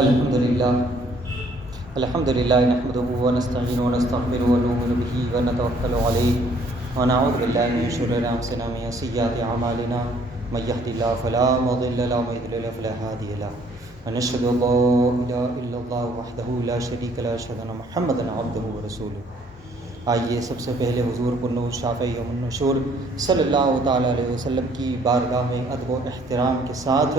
الحمدللہ نحمده ونستعینه ونستغفره ونؤمن به ونتوکل علیہ ونعوذ باللہ من شرور انفسنا ومن سیئات اعمالنا من یهد اللہ فلا مضل له ومن یضلل فلا هادی له ونشهد ان لا اله الا اللہ وحدہ لا شریک له ونشهد ان محمدا عبدہ ورسولہ۔ آئیے سب سے پہلے حضور پرنور شافعی یوم النشور صلی اللہ تعالیٰ علیہ وسلم کی بارگاہ میں ادب و احترام کے ساتھ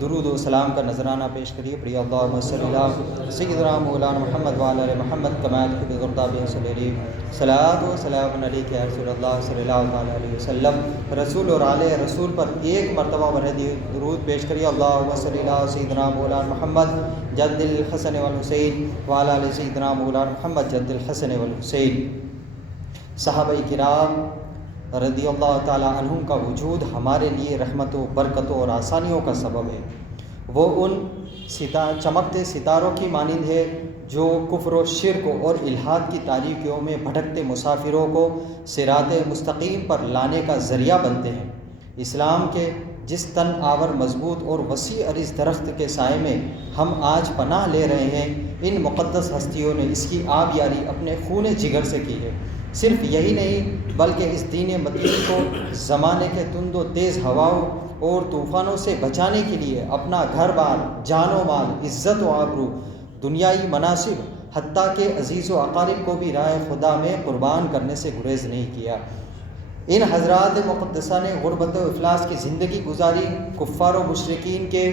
درود و سلام کا نذرانہ پیش کریے۔ پڑھیے اللہم صلی اللہ سیدنا مولانا محمد وعلی آل محمد کما تحب ترضی بحسن علیہ صلاۃ و سلام علیک یا رسول اللہ صلی اللہ تعالیٰ علیہ وسلم۔ رسول اور آل رسول پر ایک مرتبہ برہد درود پیش کریے۔ اللہم صلی اللہ سیدنا مولانا محمد جد الحسن والحسین وعلی آل سیدنا مولانا محمد جد الحسن والحسین۔ صحابہ کرام رضی اللہ تعالیٰ عنہم کا وجود ہمارے لیے رحمتوں، برکتوں اور آسانیوں کا سبب ہے۔ وہ ان چمکتے ستاروں کی مانند ہے جو کفر و شرک اور الحاد کی تاریکیوں میں بھٹکتے مسافروں کو صراط مستقیم پر لانے کا ذریعہ بنتے ہیں۔ اسلام کے جس تن آور مضبوط اور وسیع عریض درخت کے سائے میں ہم آج پناہ لے رہے ہیں، ان مقدس ہستیوں نے اس کی آبیاری اپنے خون جگر سے کی ہے۔ صرف یہی نہیں بلکہ اس دین مدین کو زمانے کے تند و تیز ہواؤں اور طوفانوں سے بچانے کے لیے اپنا گھر بار، جان و مال، عزت و آبرو، دنیائی مناصب، حتیٰ کہ عزیز و اقارب کو بھی راہ خدا میں قربان کرنے سے گریز نہیں کیا۔ ان حضرات مقدسہ نے غربت و افلاس کی زندگی گزاری، کفار و مشرکین کے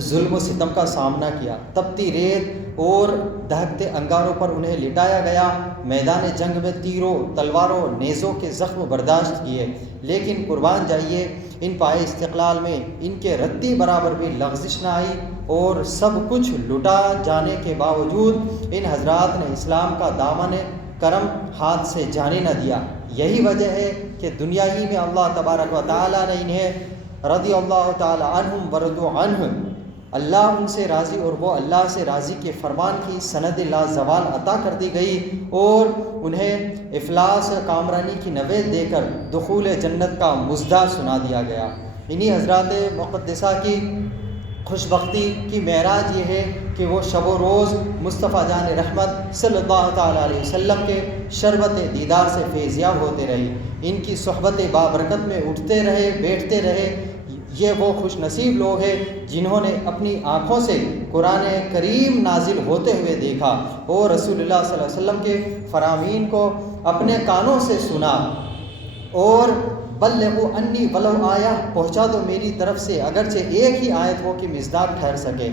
ظلم و ستم کا سامنا کیا، تپتی ریت اور دہکتے انگاروں پر انہیں لٹایا گیا، میدان جنگ میں تیروں، تلواروں، نیزوں کے زخم برداشت کیے، لیکن قربان جائیے ان پائے استقلال میں ان کے رتی برابر بھی لغزش نہ آئی، اور سب کچھ لٹا جانے کے باوجود ان حضرات نے اسلام کا دامن کرم ہاتھ سے جانے نہ دیا۔ یہی وجہ ہے کہ دنیا ہی میں اللہ تبارک و تعالیٰ نے انہیں رضی اللہ تعالیٰ عنہم ورضوا عنہ، اللہ ان سے راضی اور وہ اللہ سے راضی کے فرمان کی سند لا زوال عطا کر دی گئی، اور انہیں افلاس کامرانی کی نوید دے کر دخول جنت کا مژدہ سنا دیا گیا۔ انہی حضرات مقدسہ کی خوش بختی کی معراج یہ ہے کہ وہ شب و روز مصطفیٰ جان رحمت صلی اللہ تعالیٰ علیہ وسلم کے شربت دیدار سے فیضیاب ہوتے رہے، ان کی صحبت بابرکت میں اٹھتے رہے، بیٹھتے رہے۔ یہ وہ خوش نصیب لوگ ہیں جنہوں نے اپنی آنکھوں سے قرآن کریم نازل ہوتے ہوئے دیکھا اور رسول اللہ صلی اللہ علیہ وسلم کے فرامین کو اپنے کانوں سے سنا، اور بلغوا انی ولو آیا، پہنچا دو میری طرف سے اگرچہ ایک ہی آیت ہو کہ مصداق ٹھہر سکے۔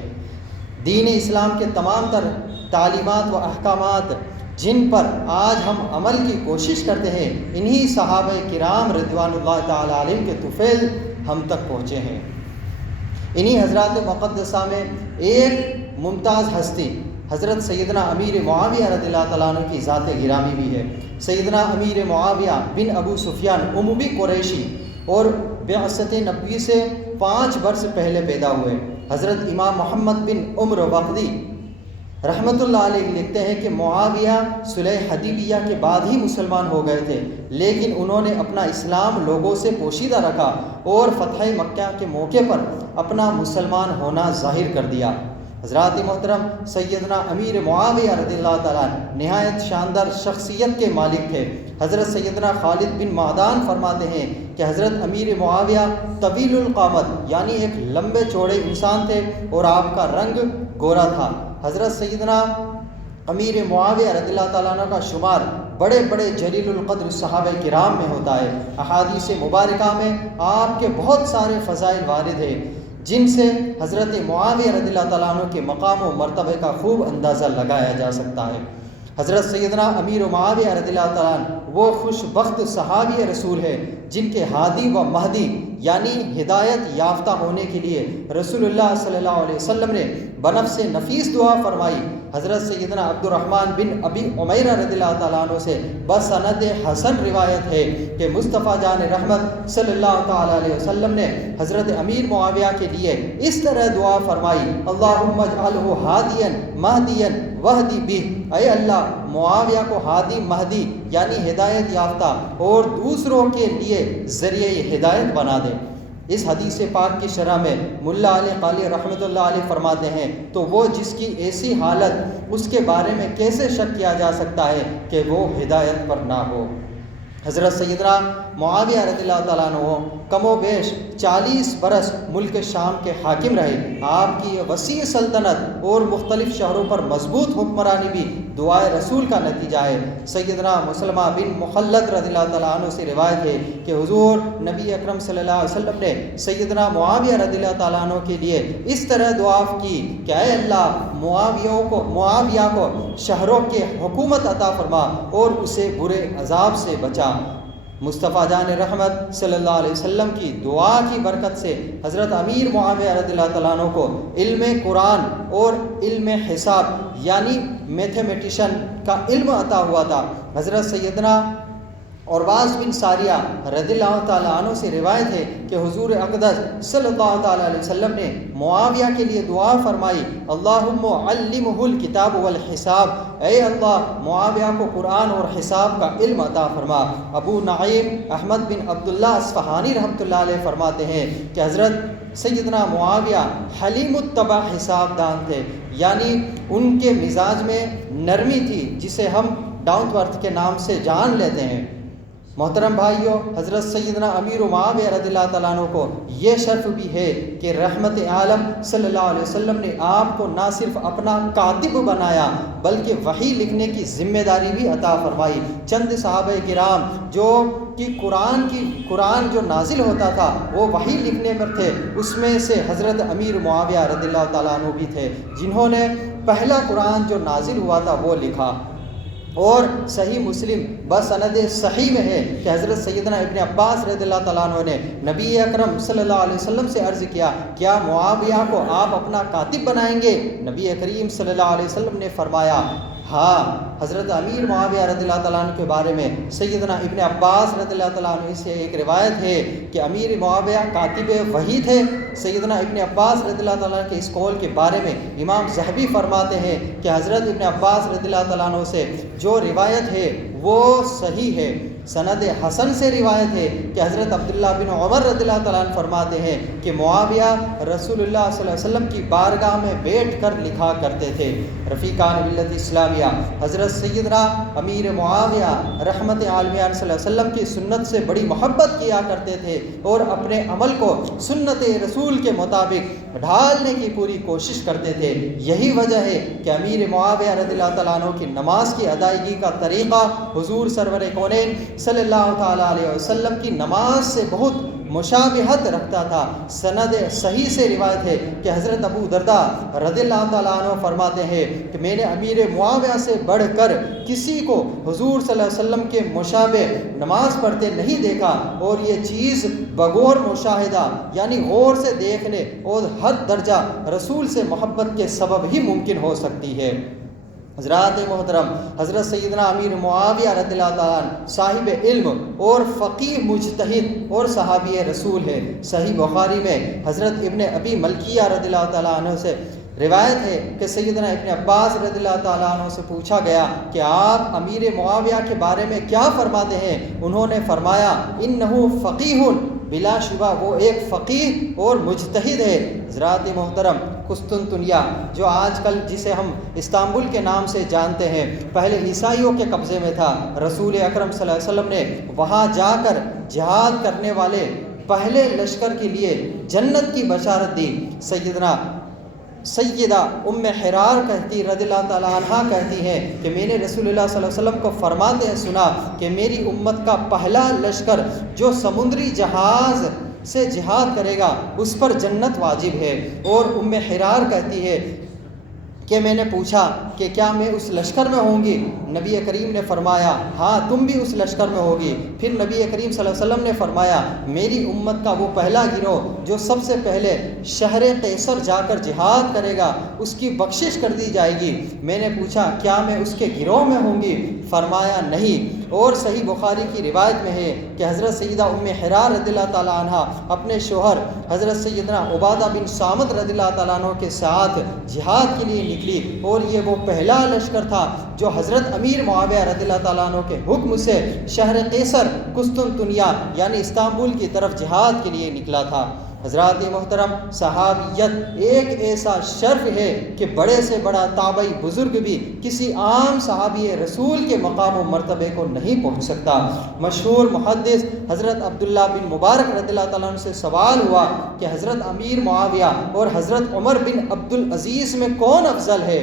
دین اسلام کے تمام تر تعلیمات و احکامات جن پر آج ہم عمل کی کوشش کرتے ہیں، انہی صحابہ کرام رضوان اللہ تعالیٰ علیہ کے طفیل ہم تک پہنچے ہیں۔ انہی حضرات مقدسہ میں ایک ممتاز ہستی حضرت سیدنا امیر معاویہ رضی اللہ تعالیٰ عنہ کی ذات گرامی بھی ہے۔ سیدنا امیر معاویہ بن ابو سفیان اموی قریشی اور بعثت نبوی سے 5 برس پہلے پیدا ہوئے۔ حضرت امام محمد بن عمر وقدی رحمۃ اللہ علیہ لکھتے ہیں کہ معاویہ صلح حدیبیہ کے بعد ہی مسلمان ہو گئے تھے، لیکن انہوں نے اپنا اسلام لوگوں سے پوشیدہ رکھا اور فتح مکہ کے موقع پر اپنا مسلمان ہونا ظاہر کر دیا۔ حضرات محترم، سیدنا امیر معاویہ رضی اللہ تعالیٰ نہایت شاندار شخصیت کے مالک تھے۔ حضرت سیدنا خالد بن معدان فرماتے ہیں کہ حضرت امیر معاویہ طویل القامت یعنی ایک لمبے چوڑے انسان تھے اور آپ کا رنگ گورا تھا۔ حضرت سیدنا امیر معاویہ رضی اللہ تعالیٰ عنہ کا شمار بڑے بڑے جلیل القدر صحابہ کرام میں ہوتا ہے۔ احادیث مبارکہ میں آپ کے بہت سارے فضائل وارد ہیں جن سے حضرت معاویہ رضی اللہ تعالیٰ عنہ کے مقام و مرتبے کا خوب اندازہ لگایا جا سکتا ہے۔ حضرت سیدنا امیر معاویہ رضی اللہ تعالیٰ عنہ وہ خوش بخت صحابی رسول ہے جن کے ہادی و مہدی یعنی ہدایت یافتہ ہونے کے لیے رسول اللہ صلی اللہ علیہ وسلم نے بنفس نفیس دعا فرمائی۔ حضرت سیدنا عبد الرحمن بن ابی عمیرہ رضی اللہ تعالیٰ عنہ سے بسند حسن روایت ہے کہ مصطفیٰ جان رحمت صلی اللہ تعالیٰ علیہ وسلم نے حضرت امیر معاویہ کے لیے اس طرح دعا فرمائی، اللہم اجعلہ ہادیا مہدیا وہدی بہ، اے اللہ معاویہ کو ہادی مہدی یعنی ہدایت یافتہ اور دوسروں کے لیے ذریعہ ہدایت بنا دے۔ اس حدیث پاک کی شرح میں ملا علی قاری رحمۃ اللہ علیہ فرماتے ہیں تو وہ جس کی ایسی حالت اس کے بارے میں کیسے شک کیا جا سکتا ہے کہ وہ ہدایت پر نہ ہو۔ حضرت سیدنا معاویہ رضی اللہ تعالیٰ عنہ کم و بیش 40 برس ملک شام کے حاکم رہے۔ آپ کی یہ وسیع سلطنت اور مختلف شہروں پر مضبوط حکمرانی بھی دعائے رسول کا نتیجہ ہے۔ سیدنا مسلمہ بن مخلد رضی اللہ تعالیٰ عنہ سے روایت ہے کہ حضور نبی اکرم صلی اللہ علیہ وسلم نے سیدنا معاویہ رضی اللہ تعالیٰ عنہ کے لیے اس طرح دعا کی کہ اے اللہ معاویہ کو شہروں کے حکومت عطا فرما اور اسے برے عذاب سے بچا۔ مصطفیٰ جان رحمت صلی اللہ علیہ وسلم کی دعا کی برکت سے حضرت امیر معاویہ رضی اللہ تعالیٰ عنہ کو علم قرآن اور علم حساب یعنی میتھمیٹیشن کا علم عطا ہوا تھا۔ حضرت سیدنا عرباض بن ساریہ رضی اللہ تعالیٰ عنہ سے روایت ہے کہ حضور اقدس صلی اللہ تعالیٰ علیہ وسلم نے معاویہ کے لیے دعا فرمائی، اللہم علمہ الکتاب والحساب، اے اللہ معاویہ کو قرآن اور حساب کا علم عطا فرما۔ ابو نعیم احمد بن عبداللہ اصفہانی رحمۃ اللہ علیہ فرماتے ہیں کہ حضرت سیدنا معاویہ حلیم الطبع حساب دان تھے، یعنی ان کے مزاج میں نرمی تھی جسے ہم ڈاؤن ٹو ارتھ کے نام سے جان لیتے ہیں۔ محترم بھائیوں، حضرت سیدنا امیر معاویہ رضی اللہ تعالیٰ عنہ کو یہ شرف بھی ہے کہ رحمت عالم صلی اللہ علیہ وسلم نے آپ کو نہ صرف اپنا کاتب بنایا بلکہ وحی لکھنے کی ذمہ داری بھی عطا فرمائی۔ چند صحابہ کرام جو کہ قرآن جو نازل ہوتا تھا وہ وحی لکھنے پر تھے، اس میں سے حضرت امیر معاویہ رضی اللہ تعالیٰ عنہ بھی تھے جنہوں نے پہلا قرآن جو نازل ہوا تھا وہ لکھا۔ اور صحیح مسلم بسند صحیح میں ہے کہ حضرت سیدنا ابن عباس رضی اللہ تعالیٰ عنہ نے نبی اکرم صلی اللہ علیہ وسلم سے عرض کیا، کیا معاویہ کو آپ اپنا کاتب بنائیں گے؟ نبی کریم صلی اللہ علیہ وسلم نے فرمایا ہاں۔ حضرت امیر معاویہ رضی اللہ تعالیٰ عنہ کے بارے میں سیدنا ابن عباس رضی اللہ تعالیٰ عنہ سے ایک روایت ہے کہ امیر معاویہ کاتب وحی تھے۔ سیدنا ابن عباس رضی اللہ تعالیٰ عنہ کے اس قول کے بارے میں امام ذہبی فرماتے ہیں کہ حضرت ابن عباس رضی اللہ تعالیٰ عنہ سے جو روایت ہے وہ صحیح ہے، سند حسن سے روایت ہے کہ حضرت عبداللہ بن عمر رضی اللہ تعالیٰ عنہ فرماتے ہیں کہ معاویہ رسول اللہ صلی اللہ علیہ وسلم کی بارگاہ میں بیٹھ کر لکھا کرتے تھے۔ رفیقان ملت اسلامیہ، حضرت سیدنا امیر معاویہ رحمت عالمیان صلی اللہ علیہ وسلم کی سنت سے بڑی محبت کیا کرتے تھے اور اپنے عمل کو سنت رسول کے مطابق ڈھالنے کی پوری کوشش کرتے تھے۔ یہی وجہ ہے کہ امیر معاویہ رضی اللہ تعالیٰ عنہ کی نماز کی ادائیگی کا طریقہ حضور سرور کونین صلی اللہ تعالیٰ علیہ وسلم کی نماز سے بہت مشابہت رکھتا تھا۔ سند صحیح سے روایت ہے کہ حضرت ابو درداء رضی اللہ تعالیٰ عنہ فرماتے ہیں کہ میں نے امیر معاویہ سے بڑھ کر کسی کو حضور صلی اللہ علیہ وسلم کے مشابہ نماز پڑھتے نہیں دیکھا، اور یہ چیز بغور مشاہدہ یعنی غور سے دیکھنے اور ہر درجہ رسول سے محبت کے سبب ہی ممکن ہو سکتی ہے۔ حضرات محترم، حضرت سیدنا امیر معاویہ رضی اللہ تعالیٰ عنہ صاحب علم اور فقیہ مجتہد اور صحابی رسول ہے۔ صحیح بخاری میں حضرت ابن ابی ملکیہ رضی اللہ تعالیٰ عنہ سے روایت ہے کہ سیدنا ابن عباس رضی اللہ تعالیٰ عنہ سے پوچھا گیا کہ آپ امیر معاویہ کے بارے میں کیا فرماتے ہیں؟ انہوں نے فرمایا انہو فقیہ، بلا شبہ وہ ایک فقیہ اور مجتہد ہے۔ حضرات محترم، قسطنطنیہ جو آج کل جسے ہم استنبول کے نام سے جانتے ہیں، پہلے عیسائیوں کے قبضے میں تھا۔ رسول اکرم صلی اللہ علیہ وسلم نے وہاں جا کر جہاد کرنے والے پہلے لشکر کے لیے جنت کی بشارت دی۔ سیدہ ام حرار کہتی رضی اللہ تعالیٰ عنہ کہتی ہیں کہ میں نے رسول اللہ صلی اللہ علیہ وسلم کو فرماتے ہیں سنا کہ میری امت کا پہلا لشکر جو سمندری جہاز سے جہاد کرے گا اس پر جنت واجب ہے۔ اور ام حرار کہتی ہے کہ میں نے پوچھا کہ کیا میں اس لشکر میں ہوں گی؟ نبی کریم نے فرمایا ہاں تم بھی اس لشکر میں ہوگی۔ پھر نبی کریم صلی اللہ علیہ وسلم نے فرمایا میری امت کا وہ پہلا گروہ جو سب سے پہلے شہر قیصر جا کر جہاد کرے گا اس کی بخشش کر دی جائے گی۔ میں نے پوچھا کیا میں اس کے گروہ میں ہوں گی؟ فرمایا نہیں۔ اور صحیح بخاری کی روایت میں ہے کہ حضرت سیدہ ام حرا رضی اللہ تعالیٰ عنہ اپنے شوہر حضرت سیدنا عبادہ بن صامت رضی اللہ تعالیٰ عنہ کے ساتھ جہاد کے لیے نکلی، اور یہ وہ پہلا لشکر تھا جو حضرت امیر معاویہ رضی اللہ تعالیٰ عنہ کے حکم سے شہر قیصر قسطنطنیہ یعنی استنبول کی طرف جہاد کے لیے نکلا تھا۔ حضرات محترم، صحابیت ایک ایسا شرف ہے کہ بڑے سے بڑا تابعی بزرگ بھی کسی عام صحابی رسول کے مقام و مرتبے کو نہیں پہنچ سکتا۔ مشہور محدث حضرت عبداللہ بن مبارک رضی اللہ تعالیٰ عنہ سے سوال ہوا کہ حضرت امیر معاویہ اور حضرت عمر بن عبدالعزیز میں کون افضل ہے؟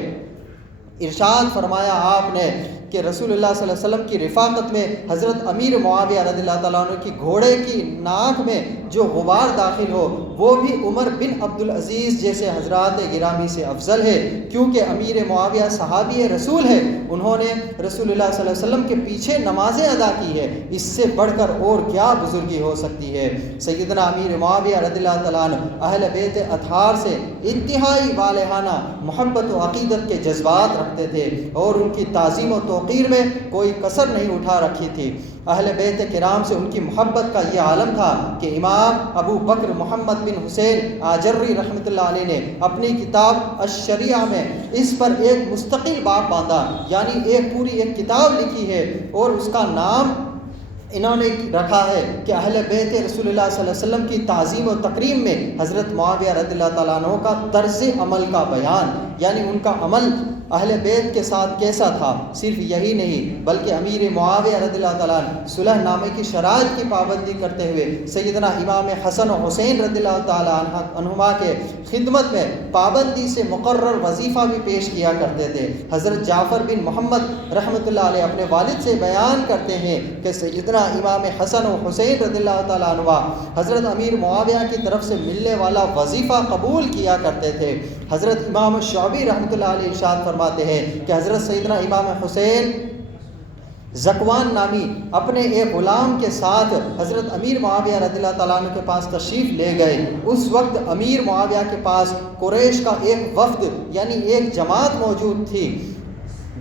ارشاد فرمایا آپ نے کہ رسول اللہ صلی اللہ علیہ وسلم کی رفاقت میں حضرت امیر معاویہ رضی اللہ تعالیٰ عنہ کی گھوڑے کی ناک میں جو غبار داخل ہو وہ بھی عمر بن عبدالعزیز جیسے حضرات گرامی سے افضل ہے، کیونکہ امیر معاویہ صحابی رسول ہے، انہوں نے رسول اللہ صلی اللہ علیہ وسلم کے پیچھے نمازیں ادا کی ہے، اس سے بڑھ کر اور کیا بزرگی ہو سکتی ہے۔ سیدنا امیر معاویہ رضی اللہ تعالیٰ عنہ اہل بیت اطہار سے انتہائی والہانہ محبت و عقیدت کے جذبات رکھتے تھے اور ان کی تعظیم و توقیر میں کوئی کسر نہیں اٹھا رکھی تھی۔ اہل بیت کرام سے ان کی محبت کا یہ عالم تھا کہ امام ابو بکر محمد بن حسین آجری رحمۃ اللہ علیہ نے اپنی کتاب الشریعہ میں اس پر ایک مستقل باب باندھا، یعنی ایک کتاب لکھی ہے اور اس کا نام انہوں نے رکھا ہے کہ اہل بیت رسول اللہ صلی اللہ علیہ وسلم کی تعظیم و تکریم میں حضرت معاویہ رضی اللہ تعالیٰ عنہ کا طرز عمل کا بیان، یعنی ان کا عمل اہل بیت کے ساتھ کیسا تھا۔ صرف یہی نہیں بلکہ امیر معاویہ رضی اللہ تعالیٰ عنہ صلح نامے کی شرائط کی پابندی کرتے ہوئے سیدنا امام حسن و حسین رضی اللہ تعالیٰ عنہما کے خدمت میں پابندی سے مقرر وظیفہ بھی پیش کیا کرتے تھے۔ حضرت جعفر بن محمد رحمۃ اللہ علیہ اپنے والد سے بیان کرتے ہیں کہ سیدنا امام حسن و حسین رضی اللہ تعالیٰ عنہ حضرت امیر معاویہ کی طرف سے ملنے والا وظیفہ قبول کیا کرتے تھے۔ حضرت امام شعبی رحمۃ اللہ علیہ ارشاد فرماتے ہیں کہ حضرت سیدنا امام حسین زکوان نامی اپنے ایک غلام کے ساتھ حضرت امیر معاویہ رضی اللہ تعالیٰ عنہ کے پاس تشریف لے گئے۔ اس وقت امیر معاویہ کے پاس قریش کا ایک وفد یعنی ایک جماعت موجود تھی۔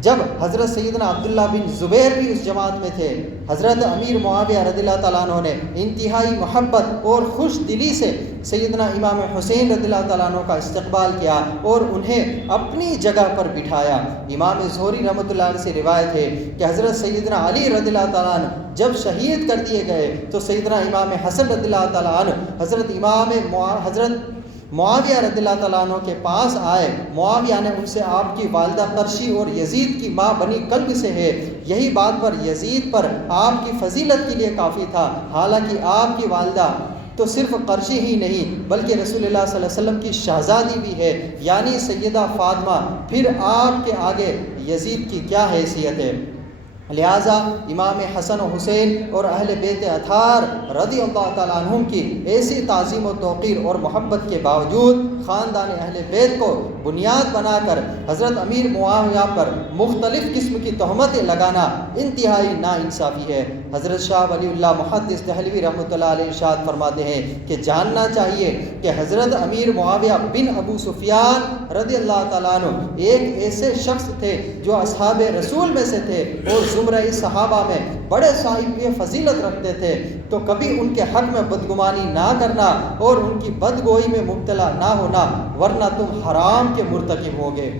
جب حضرت سیدنا عبداللہ بن زبیر بھی اس جماعت میں تھے، حضرت امیر معاویہ رضی اللہ تعالیٰ عنہ نے انتہائی محبت اور خوش دلی سے سیدنا امام حسین رضی اللہ تعالیٰ عنہ کا استقبال کیا اور انہیں اپنی جگہ پر بٹھایا۔ امام زہری رحمۃ اللہ علیہ سے روایت ہے کہ حضرت سیدنا علی رضی اللہ تعالیٰ عنہ جب شہید کر دیے گئے تو سیدنا امام حسن رضی اللہ تعالیٰ عنہ حضرت معاویہ رضی اللہ تعالیٰ عنہ کے پاس آئے۔ معاویہ نے ان سے آپ کی والدہ قرشی اور یزید کی ماں بنی کلب سے ہے، یہی بات پر یزید پر آپ کی فضیلت کے لیے کافی تھا، حالانکہ آپ کی والدہ تو صرف قرشی ہی نہیں بلکہ رسول اللہ صلی اللہ علیہ وسلم کی شہزادی بھی ہے، یعنی سیدہ فاطمہ، پھر آپ کے آگے یزید کی کیا حیثیت ہے۔ لہٰذا امام حسن و حسین اور اہل بیت اطہار رضی اللہ تعالیٰ عنہم کی ایسی تعظیم و توقیر اور محبت کے باوجود خاندان اہل بیت کو بنیاد بنا کر حضرت امیر معاویہ پر مختلف قسم کی تہمتیں لگانا انتہائی ناانصافی ہے۔ حضرت شاہ ولی اللہ محدث دہلوی رحمۃ اللہ علیہ ارشاد فرماتے ہیں کہ جاننا چاہیے کہ حضرت امیر معاویہ بن ابو سفیان رضی اللہ تعالیٰ عنہ ایک ایسے شخص تھے جو اصحاب رسول میں سے تھے اور زمرہ صحابہ میں بڑے صاحب فضیلت رکھتے تھے، تو کبھی ان کے حق میں بدگمانی نہ کرنا اور ان کی بدگوئی میں مبتلا نہ ہونا، ورنہ تم حرام کے مرتکب ہوگے۔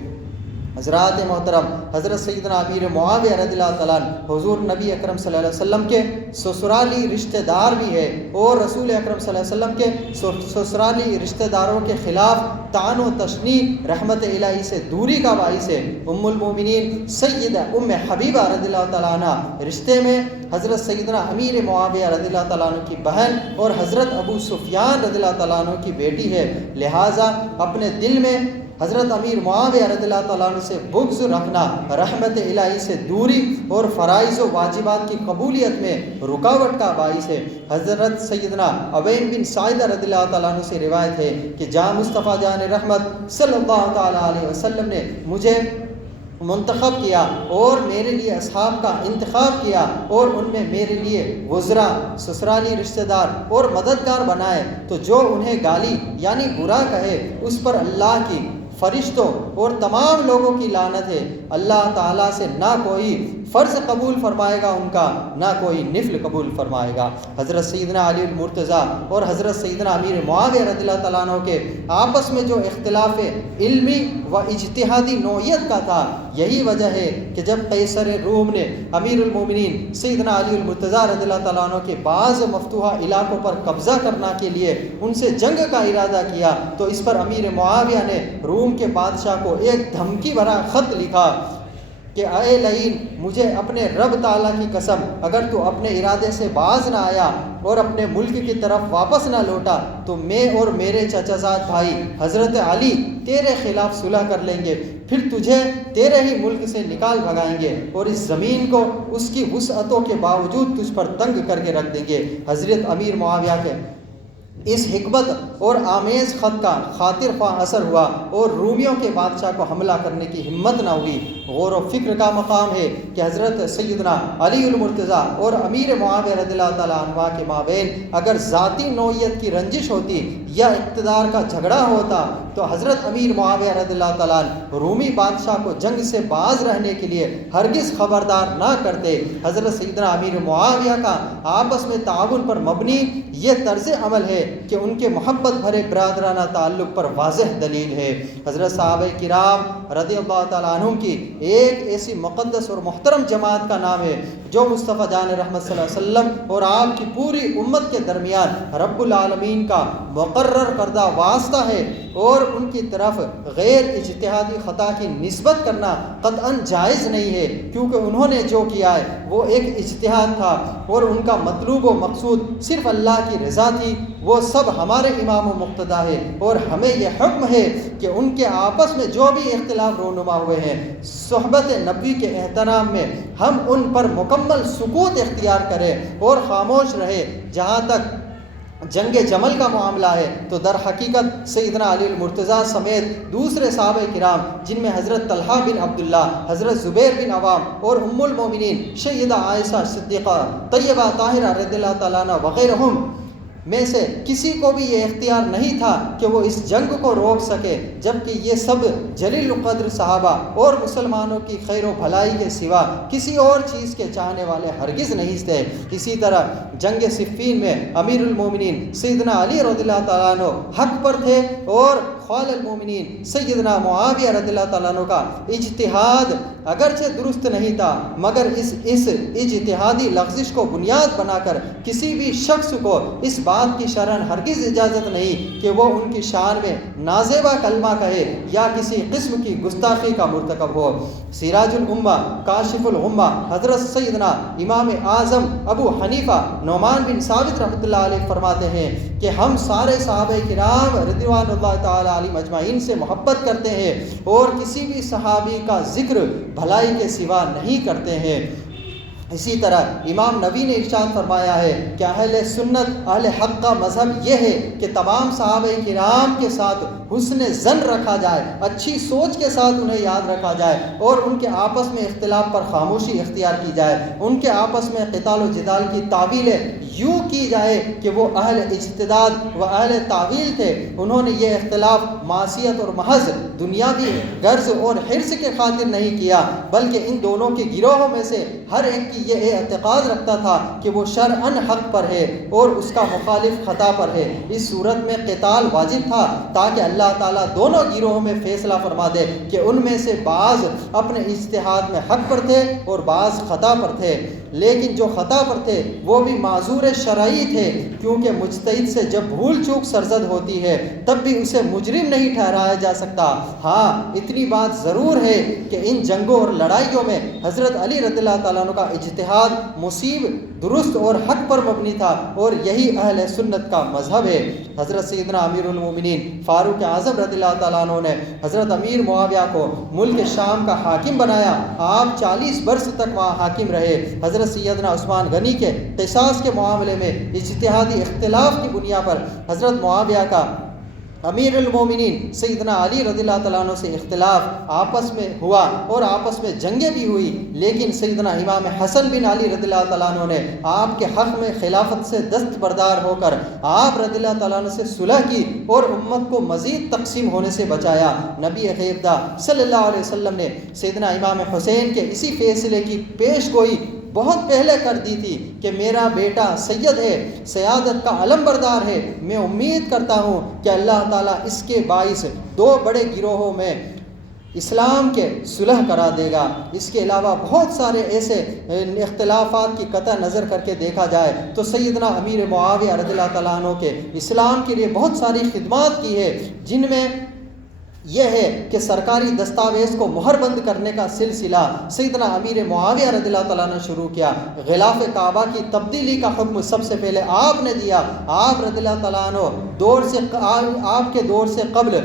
حضرات محترم، حضرت سیدنا امیر معاویہ رضی اللہ تعالیٰ عنہ حضور نبی اکرم صلی اللہ علیہ وسلم کے سسرالی رشتہ دار بھی ہے اور رسول اکرم صلی اللہ علیہ وسلم کے سسرالی رشتہ داروں کے خلاف طعن و تشنیع رحمت الہی سے دوری کا باعث ہے۔ ام المومنین سیدہ ام حبیبہ رضی اللہ تعالیٰ عنہ رشتے میں حضرت سیدنا امیر معاویہ رضی اللہ تعالیٰ عنہ کی بہن اور حضرت ابو سفیان رضی اللہ تعالیٰ عنہ کی بیٹی ہے، لہٰذا اپنے دل میں حضرت امیر معاویہ رضی اللہ تعالیٰ عنہ سے بغض رکھنا رحمت الہی سے دوری اور فرائض و واجبات کی قبولیت میں رکاوٹ کا باعث ہے۔ حضرت سیدنا عویم بن سعیدہ رضی اللہ تعالیٰ عنہ سے روایت ہے کہ جہاں مصطفیٰ جان رحمت صلی اللہ تعالیٰ علیہ وسلم نے مجھے منتخب کیا اور میرے لیے اصحاب کا انتخاب کیا اور ان میں میرے لیے وزراء، سسرالی رشتہ دار اور مددگار بنائے، تو جو انہیں گالی یعنی برا کہے اس پر اللہ کی، فرشتوں اور تمام لوگوں کی لعنت ہے۔ اللہ تعالیٰ سے نہ کوئی فرض قبول فرمائے گا ان کا، نہ کوئی نفل قبول فرمائے گا۔ حضرت سیدنا علی المرتضیٰ اور حضرت سیدنا امیر معاویہ رضی اللہ تعالیٰ عنہ کے آپس میں جو اختلاف علمی و اجتہادی نوعیت کا تھا، یہی وجہ ہے کہ جب قیصر روم نے امیر المومنین سیدنا علی المرتضیٰ رضی اللہ تعالیٰ عنہ کے بعض مفتوحہ علاقوں پر قبضہ کرنا کے لیے ان سے جنگ کا ارادہ کیا، تو اس پر امیر معاویہ نے روم کے بادشاہ کو ایک دھمکی بھرا خط لکھا کہ اے لعین، مجھے اپنے رب تعالیٰ کی قسم، اگر تو اپنے ارادے سے باز نہ آیا اور اپنے ملک کی طرف واپس نہ لوٹا تو میں اور میرے چچا زاد بھائی حضرت علی تیرے خلاف صلح کر لیں گے، پھر تجھے تیرے ہی ملک سے نکال بھگائیں گے اور اس زمین کو اس کی وسعتوں کے باوجود تجھ پر تنگ کر کے رکھ دیں گے۔ حضرت امیر معاویہ کے اس حکمت اور آمیز خط کا خاطر خواہ اثر ہوا اور رومیوں کے بادشاہ کو حملہ کرنے کی ہمت نہ ہوئی۔ غور و فکر کا مقام ہے کہ حضرت سیدنا علی المرتضیٰ اور امیر معاویہ رضی اللہ تعالیٰ عنہ کے مابین اگر ذاتی نوعیت کی رنجش ہوتی یا اقتدار کا جھگڑا ہوتا تو حضرت امیر معاویہ رضی اللہ تعالیٰ عنہ رومی بادشاہ کو جنگ سے باز رہنے کے لیے ہرگز خبردار نہ کرتے۔ حضرت سیدنا امیر معاویہ کا آپس میں تعاون پر مبنی یہ طرز عمل ہے کہ ان کے محبت بھرے برادرانہ تعلق پر واضح دلیل ہے۔ حضرت صحابہ کرام رضی اللہ تعالیٰ عنہم کی ایک ایسی مقدس اور محترم جماعت کا نام ہے جو مصطفیٰ جان رحمت صلی اللہ علیہ وسلم اور آپ کی پوری امت کے درمیان رب العالمین کا مقرر کردہ واسطہ ہے، اور ان کی طرف غیر اجتہادی خطا کی نسبت کرنا قطعاً جائز نہیں ہے، کیونکہ انہوں نے جو کیا ہے وہ ایک اجتہاد تھا اور ان کا مطلوب و مقصود صرف اللہ کی رضا تھی۔ وہ سب ہمارے امام و مقتدا ہے اور ہمیں یہ حکم ہے کہ ان کے آپس میں جو بھی اختلاف رونما ہوئے ہیں صحبت نبی کے احترام میں ہم ان پر مکمل سکوت اختیار کریں اور خاموش رہے۔ جہاں تک جنگ جمل کا معاملہ ہے تو در حقیقت سیدنا علی المرتضیٰ سمیت دوسرے صحابہ کرام جن میں حضرت طلحہ بن عبداللہ، حضرت زبیر بن عوام اور ام المومنین سیدہ عائشہ صدیقہ طیبہ طاہرہ رضی اللہ تعالیٰ عنہ وغیرہم میں سے کسی کو بھی یہ اختیار نہیں تھا کہ وہ اس جنگ کو روک سکے، جبکہ یہ سب جلیل القدر صحابہ اور مسلمانوں کی خیر و بھلائی کے سوا کسی اور چیز کے چاہنے والے ہرگز نہیں تھے۔ اسی طرح جنگ صفین میں امیر المومنین سیدنا علی رضی اللہ تعالیٰ عنہ حق پر تھے اور خال المومنین سیدنا معاویہ رضی اللہ تعالیٰ عنہ کا اجتہاد اگرچہ درست نہیں تھا، مگر اس اجتہادی لغزش کو بنیاد بنا کر کسی بھی شخص کو اس بات کی شرعاً ہرگز اجازت نہیں کہ وہ ان کی شان میں نازیبہ کلمہ کہے یا کسی قسم کی گستاخی کا مرتکب ہو۔ سراج الامہ کاشف الغمہ حضرت سیدنا امام اعظم ابو حنیفہ نعمان بن ثابت رحمۃ اللہ علیہ فرماتے ہیں کہ ہم سارے صحابہ کرام رضوان اللہ تعالیٰ علیہم اجمعین سے محبت کرتے ہیں اور کسی بھی صحابی کا ذکر بھلائی کے سوا نہیں کرتے ہیں۔ اسی طرح امام نبی نے ارشاد فرمایا ہے کہ اہل سنت اہل حق کا مذہب یہ ہے کہ تمام صحابہ کرام کے ساتھ حسن ظن رکھا جائے، اچھی سوچ کے ساتھ انہیں یاد رکھا جائے اور ان کے آپس میں اختلاف پر خاموشی اختیار کی جائے، ان کے آپس میں قتال و جدال کی تعویلیں یوں کی جائے کہ وہ اہل اجتہاد و اہل تعویل تھے، انہوں نے یہ اختلاف معصیت اور محض دنیاوی غرض اور حرص کے خاطر نہیں کیا، بلکہ ان دونوں کے گروہوں میں سے ہر ایک کی یہ اعتقاد رکھتا تھا کہ وہ شرعاً حق پر ہے اور اس کا مخالف خطا پر ہے۔ اس صورت میں قتال واجب تھا تاکہ اللہ تعالیٰ دونوں گروہوں میں فیصلہ فرما دے کہ ان میں سے بعض اپنے اجتہاد میں حق پر تھے اور بعض خطا پر تھے، لیکن جو خطا پر تھے وہ بھی معذور شرعی تھے، کیونکہ مجتہد سے جب بھول چوک سرزد ہوتی ہے تب بھی اسے مجرم نہیں ٹھہرایا جا سکتا۔ ہاں اتنی بات ضرور ہے کہ ان جنگوں اور لڑائیوں میں حضرت علی رضی اللہ تعالیٰ عنہ کا اجتہاد مصیب، درست اور حق پر مبنی تھا اور یہی اہل سنت کا مذہب ہے۔ حضرت سیدنا امیر المومنین فاروق اعظم رضی اللہ تعالیٰ عنہ نے حضرت امیر معاویہ کو ملک شام کا حاکم بنایا، آپ 40 برس تک وہاں حاکم رہے۔ حضرت سیدنا عثمان غنی کے قصاص کے معاملے میں اجتہادی اختلاف کی بنیاد پر حضرت معاویہ کا امیر المومنین سیدنا علی رضی اللہ تعالیٰ عنہ سے اختلاف آپس میں ہوا اور آپس میں جنگیں بھی ہوئی، لیکن سیدنا امام حسن بن علی رضی اللہ تعالیٰ عنہ نے آپ کے حق میں خلافت سے دستبردار ہو کر آپ رضی اللہ تعالیٰ عنہ سے صلح کی اور امت کو مزید تقسیم ہونے سے بچایا۔ نبی غیبدہ صلی اللہ علیہ وسلم نے سیدنا امام حسین کے اسی فیصلے کی پیش گوئی بہت پہلے کر دی تھی کہ میرا بیٹا سید ہے، سیادت کا علم بردار ہے، میں امید کرتا ہوں کہ اللہ تعالیٰ اس کے باعث دو بڑے گروہوں میں اسلام کے صلح کرا دے گا۔ اس کے علاوہ بہت سارے ایسے اختلافات کی قطع نظر کر کے دیکھا جائے تو سیدنا امیر معاویہ رضی اللہ تعالیٰ عنہ کے اسلام کے لیے بہت ساری خدمات کی ہے، جن میں یہ ہے کہ سرکاری دستاویز کو مہر بند کرنے کا سلسلہ سیدنا امیر معاویہ رضی اللہ تعالیٰ نے شروع کیا۔ غلاف کعبہ کی تبدیلی کا حکم سب سے پہلے آپ نے دیا۔ آپ رضی اللہ تعالیٰ عنہ آپ کے دور سے قبل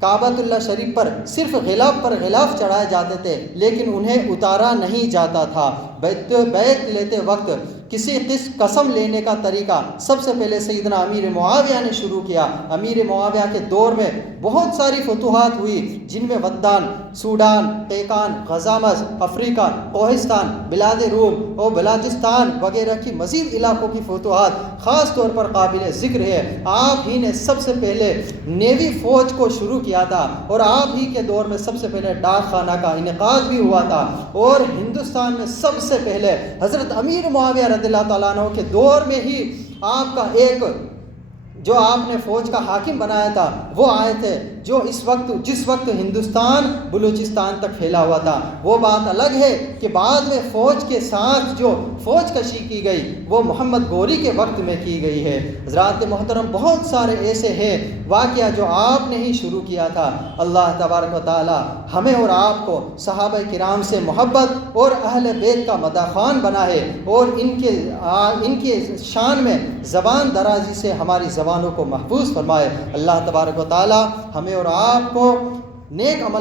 کعبۃ اللہ شریف پر صرف غلاف پر غلاف چڑھائے جاتے تھے، لیکن انہیں اتارا نہیں جاتا تھا۔ بیت لیتے وقت کسی قسم لینے کا طریقہ سب سے پہلے سیدنا امیر معاویہ نے شروع کیا۔ امیر معاویہ کے دور میں بہت ساری فتوحات ہوئی، جن میں ودان، سوڈان، قیقان، غزامس، افریقہ، کوہستان، بلاد روم اور بلاچستان وغیرہ کی مزید علاقوں کی فتوحات خاص طور پر قابل ذکر ہے۔ آپ ہی نے سب سے پہلے نیوی فوج کو شروع کیا تھا، اور آپ ہی کے دور میں سب سے پہلے ڈاک خانہ کا انعقاد بھی ہوا تھا، اور ہندوستان میں سب سے پہلے حضرت امیر معاویہ رضی اللہ تعالیٰ عنہ کے دور میں ہی آپ کا ایک جو آپ نے فوج کا حاکم بنایا تھا وہ آئے تھے، جو جس وقت ہندوستان بلوچستان تک پھیلا ہوا تھا۔ وہ بات الگ ہے کہ بعد میں فوج کے ساتھ جو فوج کشی کی گئی وہ محمد غوری کے وقت میں کی گئی ہے۔ حضرات محترم، بہت سارے ایسے ہیں واقعہ جو آپ نے ہی شروع کیا تھا۔ اللہ تبارک و تعالی ہمیں اور آپ کو صحابہ کرام سے محبت اور اہل بیت کا مداخوان بنائے، اور ان کے شان میں زبان درازی سے ہماری زبانوں کو محفوظ فرمائے۔ اللہ تبارک و تعالی ہمیں اور آپ کو نیک عمل